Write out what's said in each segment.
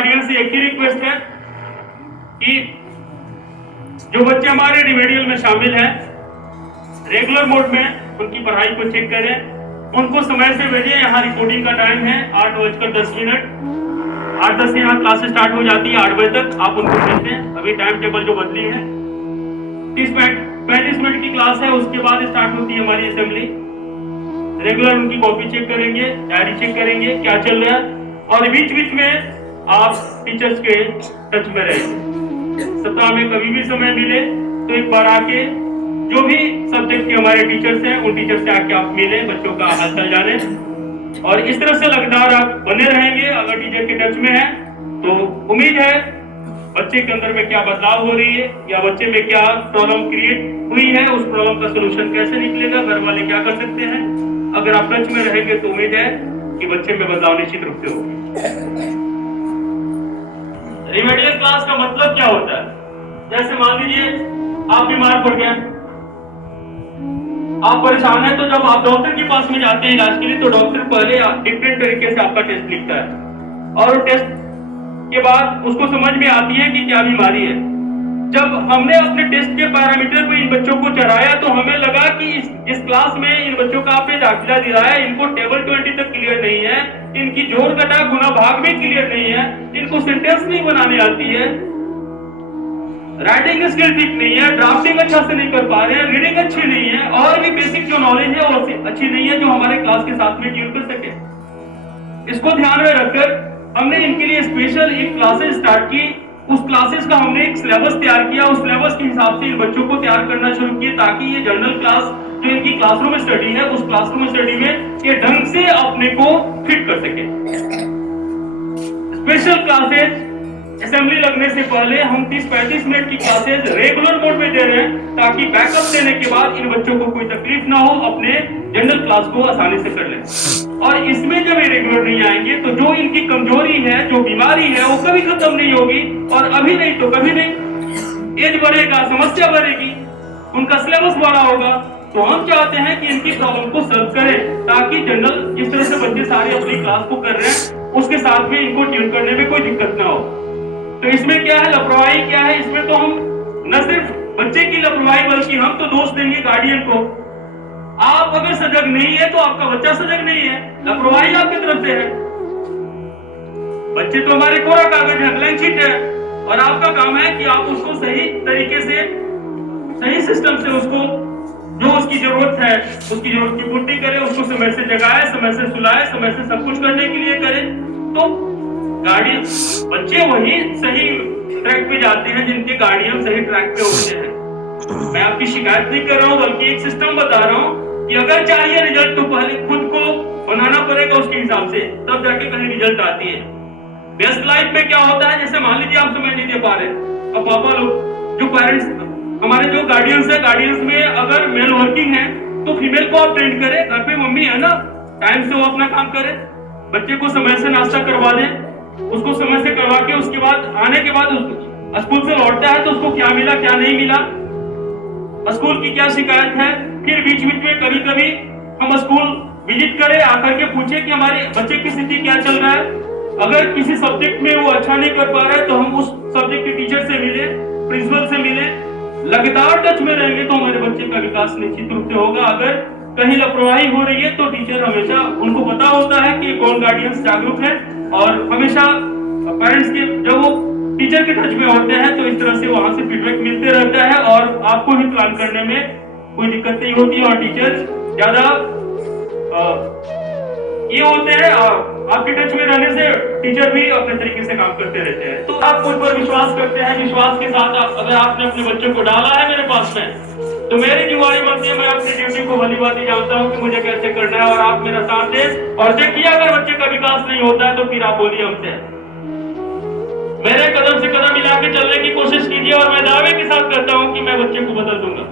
Guardian से एक ही request है कि जो बच्चे हमारे रिमेडियल में शामिल हैं रेगुलर मोड में उनकी पढ़ाई को चेक करें, उनको समय से भेजें। यहाँ रिपोर्टिंग का टाइम है 8:10। 8:10 से यहाँ क्लासेस स्टार्ट हो जाती है, 8 बजे तक आप उनको भेजते हैं। अभी टाइम टेबल जो बदली है 35 मिनट की क्लास है, उसके बाद स्टार्ट होती है हमारी असेंबली। रेगुलर उनकी कॉपी चेक करेंगे, डायरी चेक करेंगे क्या चल रहा है, और बीच बीच में आप टीचर्स के टच में रहेंगे। सप्ताह में कभी भी समय मिले तो एक बार आके जो भी सब्जेक्ट के हमारे टीचर्स हैं उन टीचर से आके आप मिलें, बच्चों का हालचाल जाने, और इस तरह से लगातार आप बने रहेंगे। अगर टीचर के टच में है तो उम्मीद है बच्चे के अंदर में क्या बदलाव हो रही है या बच्चे में क्या प्रॉब्लम क्रिएट हुई है, उस प्रॉब्लम का सोल्यूशन कैसे निकलेगा, घर वाले क्या कर सकते हैं। अगर आप टच में रहेंगे तो उम्मीद है कि बच्चे में बदलाव निश्चित रूप से होगी। रिमेडियल क्लास का मतलब क्या होता है? जैसे मान लीजिए आप बीमार पड़ गए, आप परेशान हैं, तो जब आप डॉक्टर के पास में जाते हैं इलाज के लिए तो डॉक्टर पहले डिफरेंट तरीके से आपका टेस्ट लिखता है और टेस्ट के बाद उसको समझ में आती है कि क्या बीमारी है। जब हमने अपने टेस्ट के पैरामीटर पे इन बच्चों को चढ़ाया तो हमें लगा कि इस क्लास में इन बच्चों का आपने दाखिला दिलाया, इनको टेबल 20 तक क्लियर नहीं है, इनकी जोड़ घटा गुना भाग में क्लियर नहीं है, इनको सेंटेंस नहीं बनाने आती है, राइटिंग स्किल ठीक नहीं है, ड्राफ्टिंग अच्छा से नहीं कर पा रहे हैं, रीडिंग अच्छी नहीं है, और भी बेसिक जो नॉलेज है वो अच्छी नहीं है जो हमारे क्लास के साथ में ट्यून कर सके। इसको ध्यान में रखकर हमने इनके लिए स्पेशल एक क्लासेस स्टार्ट की। उस क्लासेस का हमने एक सिलेबस तैयार किया, उस सिलेबस के हिसाब से इन बच्चों को तैयार करना शुरू किया ताकि ये जनरल क्लास जो इनकी क्लासरूम स्टडी है उस क्लासरूम स्टडी में ये ढंग से अपने को फिट कर सके। स्पेशल क्लासेस असेंबली लगने से पहले हम 30-35 मिनट की क्लासेस रेगुलर मोड में दे रहे हैं ताकि बैकअप देने के बाद इन बच्चों को कोई तकलीफ ना हो, अपने जनरल क्लास को आसानी से कर लें। और इसमें जब ये रेगुलर नहीं आएंगे तो जो इनकी कमजोरी है, जो बीमारी है, वो कभी खत्म नहीं होगी, और अभी नहीं तो कभी नहीं। एज बढ़ेगा, समस्या बढ़ेगी, उनका सिलेबस बड़ा होगा। तो हम चाहते हैं कि इनकी प्रॉब्लम को सॉल्व करें ताकि जनरल जिस तरह से बच्चे सारे अपनी क्लास को कर रहे हैं उसके साथ में इनको ट्यून करने में कोई दिक्कत ना हो। तो इसमें क्या है, लापरवाही क्या है? इसमें तो हम न सिर्फ बच्चे की लापरवाही बल्कि हम तो दोष देंगे गार्डियन को। आप अगर सजग नहीं है तो आपका बच्चा सजग नहीं है, लापरवाही आपकी तरफ से है। बच्चे तो हमारे कोरा कागज है, ब्लैंक शीट है, और आपका काम है कि आप उसको सही तरीके से, सही सिस्टम से उसको जो उसकी जरूरत है उसकी जरूरत की पूर्ति करें, उसको समय से जगाए, समय से सुलाए, समय से सब कुछ करने के लिए करें। तो गार्डियन बच्चे वही सही ट्रैक पे जाते हैं जिनके गार्डियन सही ट्रैक पे होते हैं। मैं आपकी शिकायत नहीं कर रहा हूँ बल्कि एक सिस्टम बता रहा हूँ कि अगर चाहिए रिजल्ट तो पहले खुद को बनाना पड़ेगा उसके हिसाब से, तब जाके कहीं रिजल्ट आती है। बेस्ट लाइफ में क्या होता है, जैसे मान लीजिए आप समय नहीं दे पा रहे, अब पापा लोग जो पेरेंट्स हमारे जो गार्डियंस है, गार्डियंस में अगर मेल वर्किंग है तो फीमेल को आप ट्रेन करें, घर पे मम्मी है ना, टाइम से वो अपना काम करे, बच्चे को समय से नाश्ता करवा दें, उसको समय से करवा के उसके बाद आने के बाद स्कूल से लौटता है तो उसको क्या मिला क्या नहीं मिला, स्कूल की क्या शिकायत है, फिर बीच बीच में कभी कभी हम स्कूल विजिट करें, आकर के पूछे कि हमारे बच्चे की स्थिति क्या चल रहा है। अगर किसी सब्जेक्ट में वो अच्छा नहीं कर पा रहा है तो हम उस सब्जेक्ट के टीचर से मिले, प्रिंसिपल से मिले, लगातार टच में रहेंगे तो हमारे बच्चे का विकास निश्चित रूप से होगा। अगर कहीं लापरवाही हो रही है तो टीचर हमेशा, उनको पता होता है कि कौन गार्डियंस जागरूक है, और हमेशा पेरेंट्स के जब वो टीचर के टच में होते हैं तो इस तरह से वहां से फीडबैक मिलते रहता है और आपको ही प्लान करने में कोई दिक्कत नहीं होती, और टीचर ज्यादा ये होते हैं आपके टच में रहने से टीचर भी अपने तरीके से काम करते रहते हैं। तो आप मुझ पर विश्वास करते हैं, विश्वास के साथ अगर आपने अपने बच्चों को डाला है मेरे पास में तो मेरी जिम्मेदारी बनती है, मैं अपनी ड्यूटी को भली बात जानता हूँ कि मुझे कैसे करना है, और आप मेरा साथ दें। और देखिए अगर बच्चे का विकास नहीं होता है तो फिर आप बोलिए हमसे, मेरे कदम से कदम मिला के चलने की कोशिश कीजिए, और मैं दावे के साथ कहता हूँ कि मैं बच्चे को बदल दूंगा।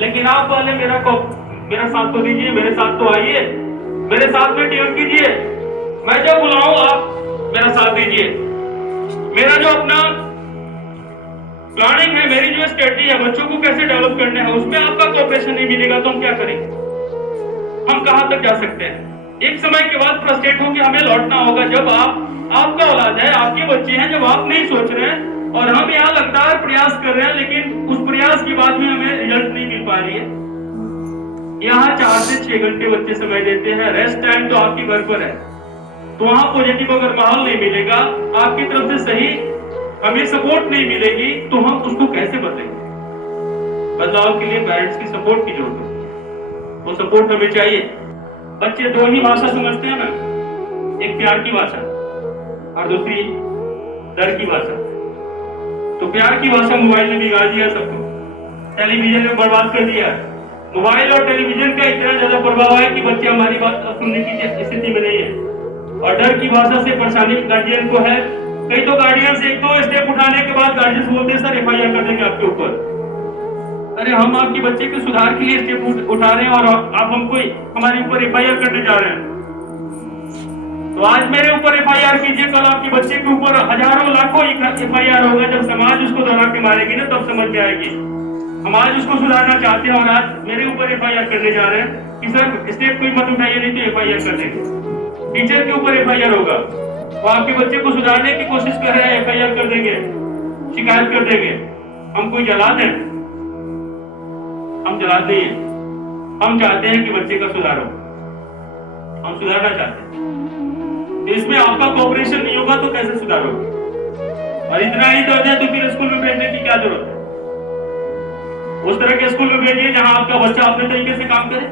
लेकिन आप पहले मेरा साथ तो दीजिए, मेरे साथ तो आइए, मेरे साथ में ट्यून कीजिए, मैं जब बुलाऊं आप मेरा साथ दीजिए। मेरा जो अपना प्लानिंग है, मेरी जो स्ट्रेटजी है, बच्चों को कैसे डेवलप करना है, उसमें आपका कोऑपरेशन नहीं मिलेगा तो हम क्या करेंगे, हम कहां तक जा सकते हैं। एक समय के बाद फ्रस्ट्रेट होकर हमें लौटना होगा, जब आपका औलाद है, आपके बच्चे हैं, जब आप नहीं सोच रहे हैं और हम यहाँ लगातार प्रयास कर रहे हैं, लेकिन उस प्रयास के बाद में हमें रिजल्ट नहीं मिल पा रही है। यहाँ 4 से 6 घंटे बच्चे समय देते हैं, रेस्ट टाइम तो आपके घर पर है, तो वहां पॉजिटिव अगर माहौल नहीं मिलेगा, आपकी तरफ से सही हमें सपोर्ट नहीं मिलेगी, तो हम उसको कैसे बदलेंगे? बदलाव के लिए पेरेंट्स की सपोर्ट की जरूरत है, वो सपोर्ट हमें चाहिए। बच्चे 2 ही भाषा समझते हैं ना, एक प्यार की भाषा और दूसरी डर की भाषा। तो प्यार की भाषा मोबाइल ने बिगाड़ दिया सबको, टेलीविजन ने बर्बाद कर दिया। मोबाइल और टेलीविजन का इतना ज्यादा प्रभाव है कि बच्चे हमारी बात सुनने की स्थिति में नहीं है। और डर की भाषा से परेशानी गार्जियन को है। कई तो गार्जियन से 1-2 स्टेप उठाने के बाद गार्जियन बोलते हैं सर FIR कर देंगे आपके ऊपर। अरे हम आपके बच्चे के सुधार के लिए स्टेप उठा रहे हैं और आप हमको हमारे ऊपर FIR करने जा रहे हैं। तो आज मेरे ऊपर FIR कीजिए, कल आपके बच्चे के ऊपर हजारों लाखों FIR होगा। जब समाज उसको दौड़ा के मारेगी ना, तब समझ में आएगी। हम आज उसको सुधारना चाहते हैं और आज मेरे ऊपर FIR करने जा रहे हैं कि सर स्टेप कोई मत उठाइए, नहीं तो FIR कर देंगे। टीचर के ऊपर FIR होगा, वो आपके बच्चे को सुधारने की कोशिश कर रहे हैं, FIR कर देंगे, शिकायत कर देंगे। हम कोई जला दें? हम जलाते हैं, हम चाहते हैं कि बच्चे का सुधार हो, हम सुधारना चाहते हैं। तो इसमें आपका कोऑपरेशन नहीं होगा तो कैसे सुधार होगा? और इतना ही दर्द है तो फिर स्कूल में भेजने की क्या जरूरत है? उस तरह के स्कूल में भेजिए जहां आपका बच्चा अपने तरीके से काम करे,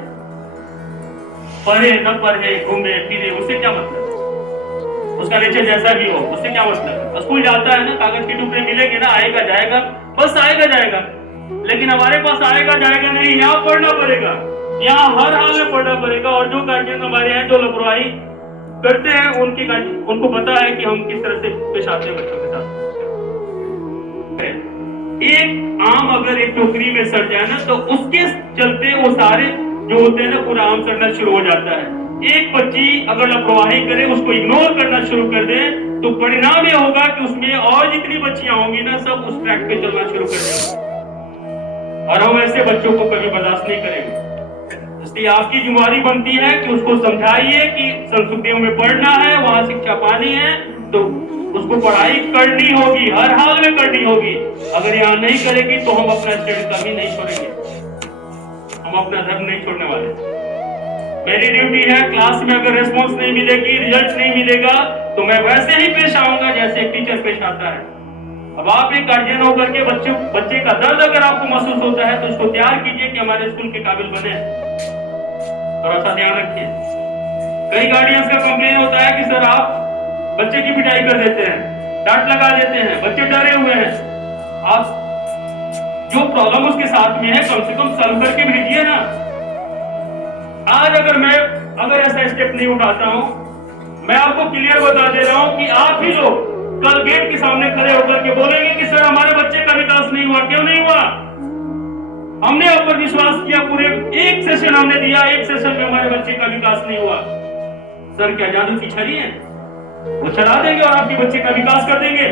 पढ़े न पढ़े, घूमे फिरे, उससे क्या मतलब? उसका नेचर जैसा भी हो, उससे क्या मतलब? स्कूल जाता है ना, कागज के टुकड़े मिलेंगे ना, आएगा जाएगा, बस आएगा जाएगा। लेकिन हमारे पास आएगा जाएगा नहीं, यहाँ पढ़ना पड़ेगा, यहाँ हर हाल में पढ़ना पड़ेगा। और जो गार्जियन हमारे यहाँ जो लापरवाही करते हैं, उनको पता है कि हम किस तरह से पेश आते हैं बच्चों के साथ। एक आम अगर एक टोकरी में सड़ जाए ना, तो उसके चलते वो सारे जो होते हैं ना, पूरा आम सड़ना शुरू हो जाता है। एक बच्ची अगर लापरवाही करे, उसको इग्नोर करना शुरू कर दे, तो परिणाम ये होगा कि उसमें और जितनी बच्चियां होंगी ना, सब उस ट्रैक पे चलना शुरू कर देंगे। और हम ऐसे बच्चों को कभी बर्दाश्त नहीं करेंगे। इसलिए आपकी जिम्मेदारी बनती है कि उसको समझाइए कि संस्कृतियों में पढ़ना है, वहां शिक्षा पानी है, तो उसको पढ़ाई करनी होगी, हर हाल में करनी होगी। अगर यहाँ नहीं करेगी तो हम अपना स्टडी कभी नहीं छोड़ेंगे, हम अपना धर्म नहीं छोड़ने वाले। मेरी ड्यूटी है, क्लास में अगर रिस्पॉन्स नहीं मिलेगी, रिजल्ट नहीं मिलेगा, तो मैं वैसे ही पेश आऊंगा जैसे एक टीचर पेश आता है। अब आप एक गार्जियन होकर के बच्चे का दर्द अगर आपको महसूस होता है, तो इसको तैयार कीजिए कि हमारे स्कूल के काबिल बने। थोड़ा सा ध्यान रखिए। कई गार्डियंस का कंप्लेन होता है कि सर आप बच्चे की पिटाई कर देते हैं, डांट लगा देते हैं, बच्चे डरे हुए हैं। आप जो प्रॉब्लम उसके साथ में है, कम से कम सॉल्व करके भेजिए ना। आज अगर ऐसा स्टेप नहीं उठाता हूं, मैं आपको क्लियर बता दे रहा हूं कि आप ही लोग कल गेट के सामने खड़े होकर के बोलेंगे कि सर हमारे बच्चे का विकास नहीं हुआ। क्यों नहीं हुआ? हमने आप पर विश्वास किया, पूरे एक सेशन हमने दिया, एक सेशन में हमारे बच्चे का विकास नहीं हुआ। सर क्या जादू की छड़ी है? वो चला देंगे और आपके बच्चे का विकास कर देंगे।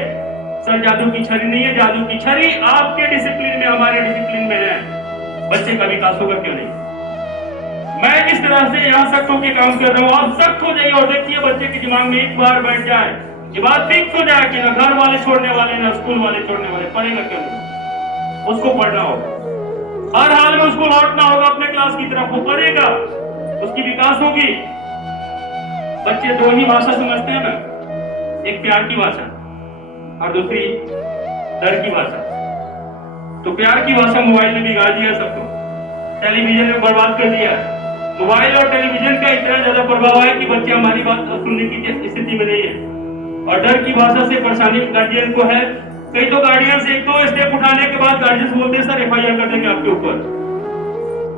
सर जादू की छड़ी नहीं है, जादू की छड़ी आपके डिसिप्लिन में, हमारे डिसिप्लिन में है। बच्चे का विकास होगा क्यों नहीं? मैं किस तरह से यहाँ सख्त होकर काम कर रहा हूँ, आप सख्त हो जाइए और देखिए बच्चे के दिमाग में एक बार बैठ जाए, ये बात फिक्स हो जाए कि ना घर वाले छोड़ने वाले ना स्कूल वाले छोड़ने वाले, पढ़ेगा क्यों नहीं? उसको पढ़ना होगा, हर हाल में उसको लौटना होगा अपने क्लास की तरफ, वो पढ़ेगा, उसकी विकास होगी। बच्चे 2 ही भाषा समझते हैं ना, एक प्यार की भाषा और दूसरी डर की भाषा। तो प्यार की भाषा मोबाइल ने बिगाड़ दिया सबको, टेलीविजन ने बर्बाद कर दिया। मोबाइल और टेलीविजन का इतना ज्यादा प्रभाव है कि बच्चे हमारी बात सुनने की स्थिति में नहीं है। और डर की भाषा से परेशानी गार्जियन को है। कई तो गार्जियन से 1-2 स्टेप उठाने के बाद गार्जियन बोलते हैं सर FIR कर देंगे आपके ऊपर।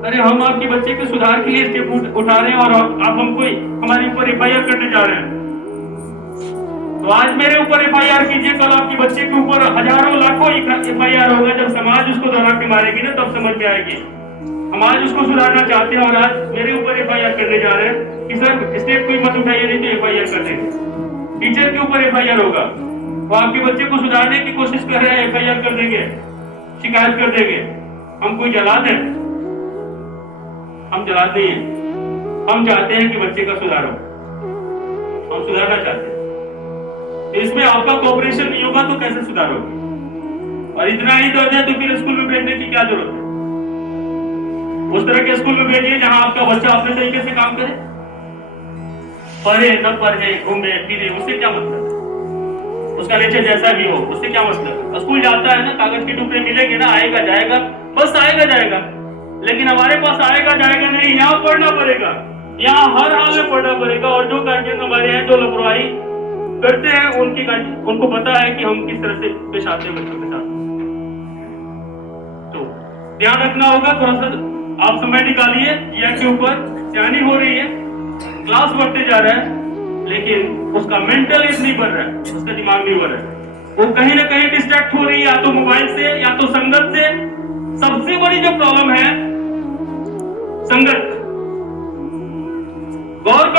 अरे हम आपके बच्चे के सुधार के लिए स्टेप उठा रहे हैं और आप हमको हमारे ऊपर FIR करने जा रहे हैं। तो आज मेरे ऊपर FIR कीजिए, कल आपके बच्चे के ऊपर हजारों लाखों FIR होगा। जब समाज उसको दौड़ा के मारेगी ना, तब समझ में आएगी। हम आज उसको सुधारना चाहते हैं और आज मेरे ऊपर FIR करने जा रहे हैं कि सर स्टेप कोई मत उठाइए, नहीं तो FIR कर देंगे। टीचर के ऊपर FIR होगा, वो आपके बच्चे को सुधारने की कोशिश कर रहे हैं, FIR कर देंगे, शिकायत कर देंगे। हम कोई जला दें? हम जलाते हैं, हम चाहते हैं कि बच्चे का सुधार हो, हम सुधारना चाहते हैं। तो इसमें आपका कोऑपरेशन नहीं होगा तो कैसे सुधार होगा? और इतना ही दर्द है तो फिर स्कूल में भेजने की क्या जरूरत है? उस तरह के स्कूल में भेजिए जहां आपका बच्चा अपने तरीके से काम करे, पढ़े न पढ़े, घूमे फिरे, उससे क्या मतलब है? उसका नेचर जैसा भी हो, उससे क्या मतलब है? स्कूल जाता है ना, कागज के टुकड़े मिलेंगे ना, आएगा जाएगा, बस आएगा जाएगा। लेकिन हमारे पास आएगा जाएगा नहीं, यहाँ पढ़ना पड़ेगा, यहाँ हर हाल में पढ़ना पड़ेगा। और जो गार्जियन हमारे हैं जो लापरवाही करते हैं, उनको पता है कि हम किस तरह से पेश आते हैं बच्चों के साथ। तो ध्यान रखना होगा, थोड़ा सा आप समय निकालिए, यह के ऊपर सियानी हो रही है, क्लास बढ़ते जा रहा है, लेकिन उसका मेंटल एज नहीं बढ़ रहा है, उसका दिमाग नहीं बढ़ रहा है, वो कहीं ना कहीं डिस्ट्रैक्ट हो रही है, या तो मोबाइल से या तो संगत से। सबसे बड़ी जो प्रॉब्लम है संगत, गौर